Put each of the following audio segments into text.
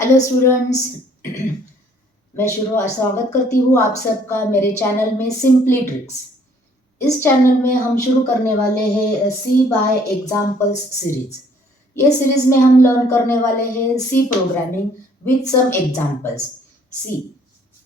Hello students. मैं शुरू स्वागत करती हूँ आप सबका मेरे चैनल में सिंपली ट्रिक्स। इस चैनल में हम शुरू करने वाले हैं सी बाय एग्जाम्पल्स सीरीज। ये सीरीज में हम लर्न करने वाले हैं C programming with some examples. C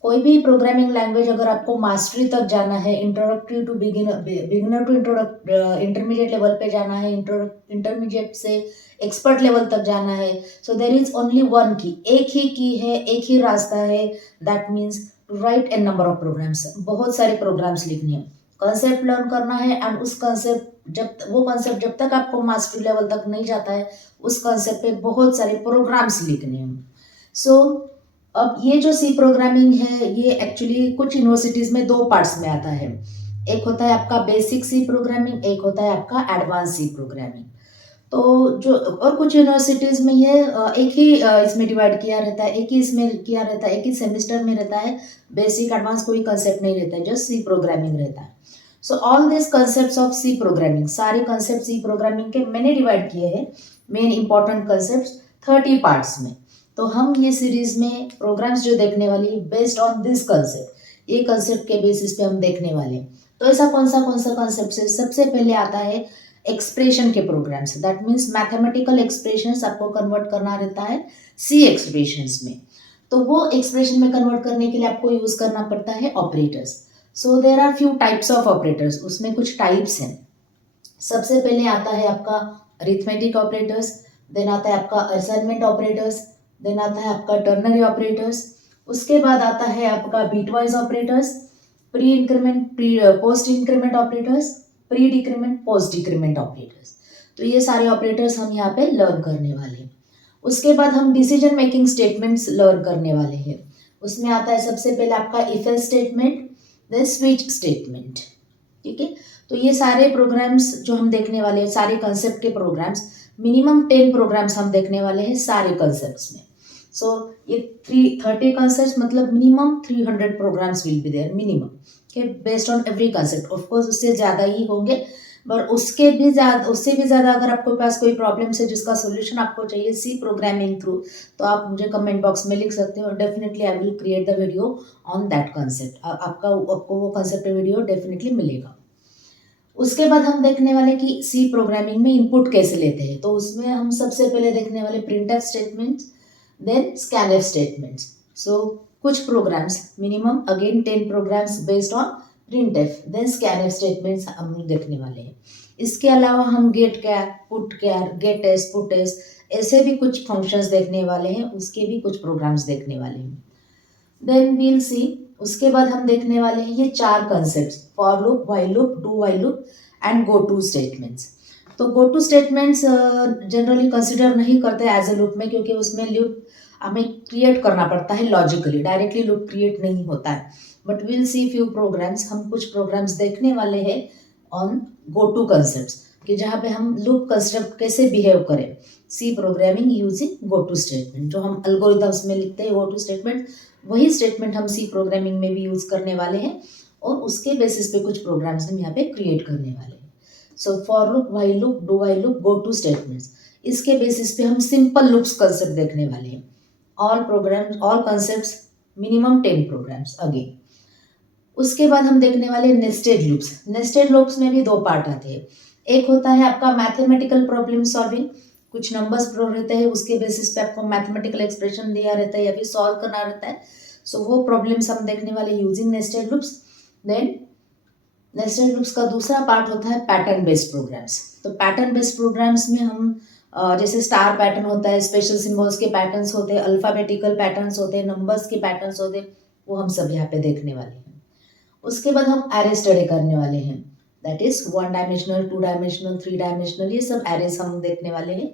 कोई भी प्रोग्रामिंग लैंग्वेज अगर आपको मास्टरी तक जाना है, introductory to beginner to intermediate level पे जाना है, इंटरमीडिएट से एक्सपर्ट लेवल तक जाना है, so there is only one key, एक ही की है, एक ही रास्ता है। That means to write a number of programs, बहुत सारे प्रोग्राम्स लिखने हैं, कंसेप्ट लर्न करना है। एंड उस कंसेप्ट जब तक आपको मास्टरी लेवल तक नहीं जाता है, उस कंसेप्ट पे बहुत सारे प्रोग्राम्स लिखने हैं। सो अब ये जो सी प्रोग्रामिंग है ये एक्चुअली कुछ यूनिवर्सिटीज में दो पार्ट्स में आता है। एक होता है आपका बेसिक सी प्रोग्रामिंग, एक होता है आपका एडवांस सी प्रोग्रामिंग। तो जो और कुछ यूनिवर्सिटीज में ये एक ही इसमें डिवाइड किया रहता है, एक ही इसमें किया रहता है, एक ही सेमेस्टर में रहता है। बेसिक एडवांस कोई कंसेप्ट नहीं रहता है, जस्ट सी प्रोग्रामिंग रहता है। So all this concepts of C programming, सारे कंसेप्ट सी प्रोग्रामिंग के मैंने डिवाइड किए हैं मेन इंपॉर्टेंट कंसेप्ट 30 पार्ट्स में। तो हम ये सीरीज में प्रोग्राम्स जो देखने वाली है बेस्ड ऑन दिस कंसेप्ट, ये कंसेप्ट के बेसिस पे हम देखने वाले हैं। तो ऐसा कौन सा कंसेप्ट है? सबसे पहले आता है एक्सप्रेशन के programs. That means mathematical expressions आपको कन्वर्ट करना रहता है सी एक्सप्रेशंस में। तो वो एक्सप्रेशन में कन्वर्ट करने के लिए आपको यूज करना पड़ता है operators. So there are few types of operators, उसमें कुछ टाइप्स हैं। सबसे पहले आता है आपका अरिथमेटिक ऑपरेटर्स, देन आता है आपका असाइनमेंट ऑपरेटर्स, देन आता है आपका टर्नरी ऑपरेटर्स। उसके बाद आता है आपका bitwise operators, pre increment post increment operators, pre decrement post decrement operators. तो ये सारे ऑपरेटर्स हम यहाँ पे लर्न करने वाले हैं। उसके बाद हम डिसीजन मेकिंग स्टेटमेंट्स लर्न करने वाले हैं। उसमें आता है सबसे पहले आपका if else statement, then switch statement. ठीक है, तो ये सारे प्रोग्राम्स जो हम देखने वाले हैं, सारे कंसेप्ट के प्रोग्राम्स, मिनिमम 10 प्रोग्राम्स हम देखने वाले हैं सारे कंसेप्ट्स में। सो ये 30 कंसेप्ट मतलब minimum 300 programs will be there minimum, के based on every concept. Of course उससे ज़्यादा ही होंगे, पर उससे भी ज़्यादा अगर आपके पास कोई प्रॉब्लम है जिसका सोल्यूशन आपको चाहिए सी प्रोग्रामिंग थ्रू, तो आप मुझे कमेंट बॉक्स में लिख सकते हो। Definitely I will create the video on that concept. आपको वो कंसेप्ट वीडियो डेफिनेटली मिलेगा। उसके बाद हम देखने वाले कि सी प्रोग्रामिंग में इनपुट कैसे लेते हैं। तो उसमें हम सबसे पहले देखने वाले printf statements, then scanf statements. So कुछ programs, minimum again 10 programs based on printf then scanf statements हम देखने वाले हैं। इसके अलावा हम गेट कैर, putchar, gets, puts, ऐसे भी कुछ फंक्शंस देखने वाले हैं, उसके भी कुछ प्रोग्राम्स देखने वाले हैं। देन वील सी, उसके बाद हम देखने वाले हैं ये चार concept, for loop, while loop, do while loop and go to statements. तो go to statements generally consider नहीं करते एज ए लूप में, क्योंकि उसमें लूप हमें क्रिएट करना पड़ता है लॉजिकली, डायरेक्टली लूप क्रिएट नहीं होता है। But will see few programs, हम कुछ प्रोग्राम्स देखने वाले हैं ऑन गो टू कंसेप्ट, कि जहाँ पे हम लूप कंसेप्ट कैसे बिहेव करें C programming using go to statement. जो हम अल्गोरिथम्स में लिखते हैं गो टू स्टेटमेंट, वही स्टेटमेंट हम सी प्रोग्रामिंग में भी यूज़ करने वाले हैं, और उसके बेसिस पे कुछ प्रोग्राम्स हम यहाँ पे क्रिएट करने वाले हैं। So for loop, while loop, do while loop, go to statements, इसके बेसिस पे हम सिंपल लूप्स कंसेप्ट देखने वाले हैं। All programs, all concepts, minimum 10 programs again. उसके बाद हम देखने वाले नेस्टेड लूप्स। नेस्टेड लूप्स में भी दो पार्ट आते हैं। एक होता है आपका मैथमेटिकल प्रॉब्लम सॉल्विंग, कुछ नंबर्स प्रो रहते हैं, उसके बेसिस पे आपको मैथमेटिकल एक्सप्रेशन दिया रहता है या फिर सॉल्व करना रहता है। सो वो प्रॉब्लम्स हम देखने वाले using nested loops. Then nested loops का दूसरा पार्ट होता है पैटर्न बेस्ड प्रोग्राम्स। तो पैटर्न बेस्ड प्रोग्राम्स में हम जैसे स्टार पैटर्न होता है, स्पेशल सिंबल्स के पैटर्न्स होते हैं, अल्फाबेटिकल पैटर्न्स होते हैं, नंबर्स के पैटर्न्स होते हैं, वो हम सब यहाँ पे देखने वाले हैं। उसके बाद हम एरे स्टडी करने वाले हैं, that is 1 dimensional, 2 dimensional, 3 dimensional, ये सब एरेस हम देखने वाले हैं,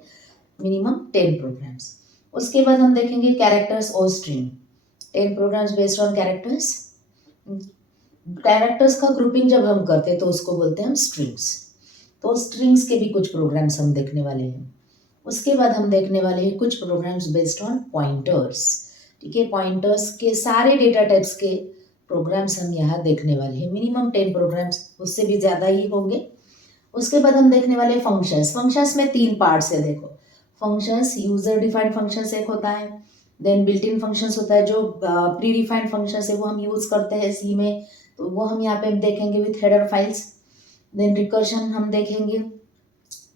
मिनिमम 10 प्रोग्राम्स। उसके बाद हम देखेंगे कैरेक्टर्स और string, 10 programs based on characters. Characters का ग्रुपिंग जब हम करते हैं तो उसको बोलते हैं हम स्ट्रिंग्स। तो स्ट्रिंग्स के भी कुछ प्रोग्राम्स हम देखने वाले हैं। उसके बाद हम देखने वाले हैं कुछ प्रोग्राम्स बेस्ड ऑन पॉइंटर्स। ठीक है, पॉइंटर्स के सारे डेटा टाइप्स के प्रोग्राम्स हम यहाँ देखने वाले हैं, मिनिमम 10 प्रोग्राम्स, उससे भी ज़्यादा ही होंगे। उसके बाद हम देखने वाले फंक्शंस। फंक्शंस में 3 पार्ट्स है, देखो। फंक्शंस, यूजर डिफाइंड फंक्शंस एक होता है, देन बिल्ट इन फंक्शंस होता है, जो प्री डिफाइंड फंक्शंस है वो हम यूज़ करते हैं सी में, तो वो हम यहाँ पे देखेंगे with header files. Then recursion हम देखेंगे,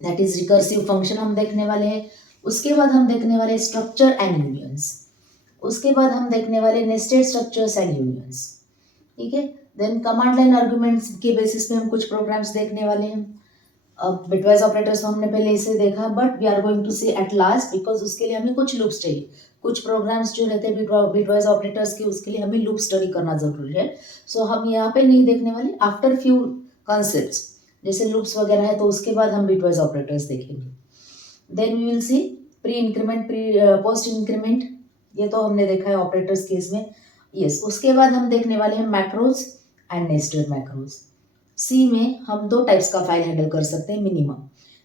दैट इज रिकर्सिव फंक्शन हम देखने वाले हैं। उसके बाद हम देखने वाले स्ट्रक्चर एंड यूनियंस। उसके बाद हम देखने वाले नेस्टेड स्ट्रक्चर्स एंड यूनियंस। ठीक है। देन कमांड लाइन आर्गुमेंट्स के बेसिस पे हम कुछ प्रोग्राम्स देखने वाले हैं। अब बिटवाइज ऑपरेटर्स तो हमने पहले इसे देखा, but we are going to see at last, because उसके लिए हमें कुछ लूप्स चाहिए। कुछ प्रोग्राम्स जो रहते हैं बिटवाइज ऑपरेटर्स के, उसके लिए हमें लूप स्टडी करना जरूरी है। सो हम यहाँ पे नहीं देखने वाले, आफ्टर फ्यू कॉन्सेप्ट्स जैसे लूप्स वगैरह है तो उसके बाद हम बिटवाइज ऑपरेटर्स देखेंगे। Then we will see pre increment, post increment, ये तो हमने देखा है ऑपरेटर्स केस में। यस, उसके बाद हम देखने वाले हैं मैक्रोज एंड नेस्टेड मैक्रोज। सी में हम दो टाइप्स का फाइल हैंडल कर सकते हैं minimum,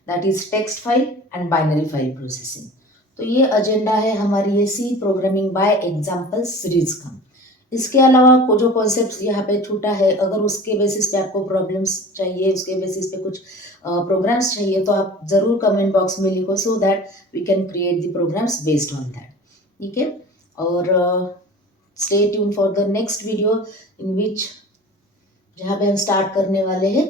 that is text file and binary file processing. तो ये एजेंडा है हमारी ये C programming by example series का। इसके अलावा जो कॉन्सेप्ट यहाँ पे छूटा है, अगर उसके बेसिस पे आपको प्रॉब्लम्स चाहिए, उसके बेसिस पे कुछ प्रोग्राम्स चाहिए, तो आप ज़रूर कमेंट बॉक्स में लिखो, so that we can create the programs based on that. ठीक है। और stay tune for the next video in which, जहाँ पे हम स्टार्ट करने वाले हैं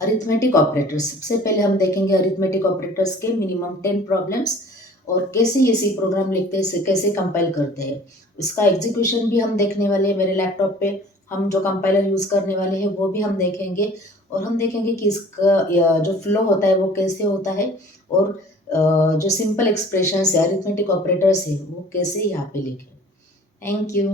अरिथमेटिक ऑपरेटर्स। सबसे पहले हम देखेंगे अरिथमेटिक ऑपरेटर्स के मिनिमम 10 प्रॉब्लम्स, और कैसे ये सी प्रोग्राम लिखते हैं, कैसे कंपाइल करते हैं। इसका एग्जीक्यूशन भी हम देखने वाले हैं मेरे लैपटॉप पे। हम जो कंपाइलर यूज़ करने वाले हैं वो भी हम देखेंगे, और हम देखेंगे कि इसका जो फ्लो होता है वो कैसे होता है, और जो सिंपल एक्सप्रेशंस है, अरिथमेटिक ऑपरेटर्स है, वो कैसे यहाँ पे लिखें। Thank you.